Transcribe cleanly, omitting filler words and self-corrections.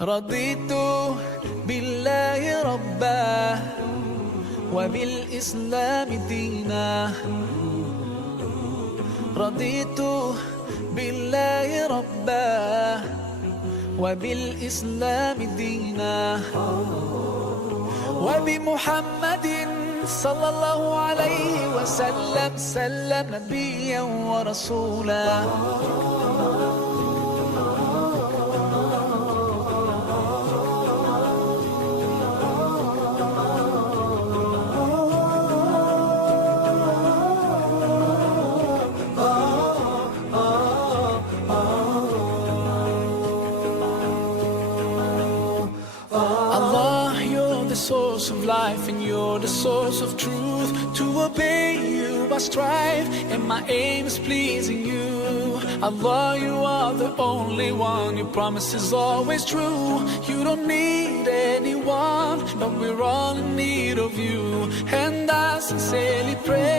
رضيت بالله ربا وبالإسلام دينا. رضيت بالله ربا وبالإسلام دينا وبمحمد صلى الله عليه وسلم نبيا ورسولا. Allah, you're the source of life and you're the source of truth. To obey you I strive and my aim is pleasing you. Allah, you are the only one, your promise is always true. You don't need anyone, but we're all in need of you. And I sincerely pray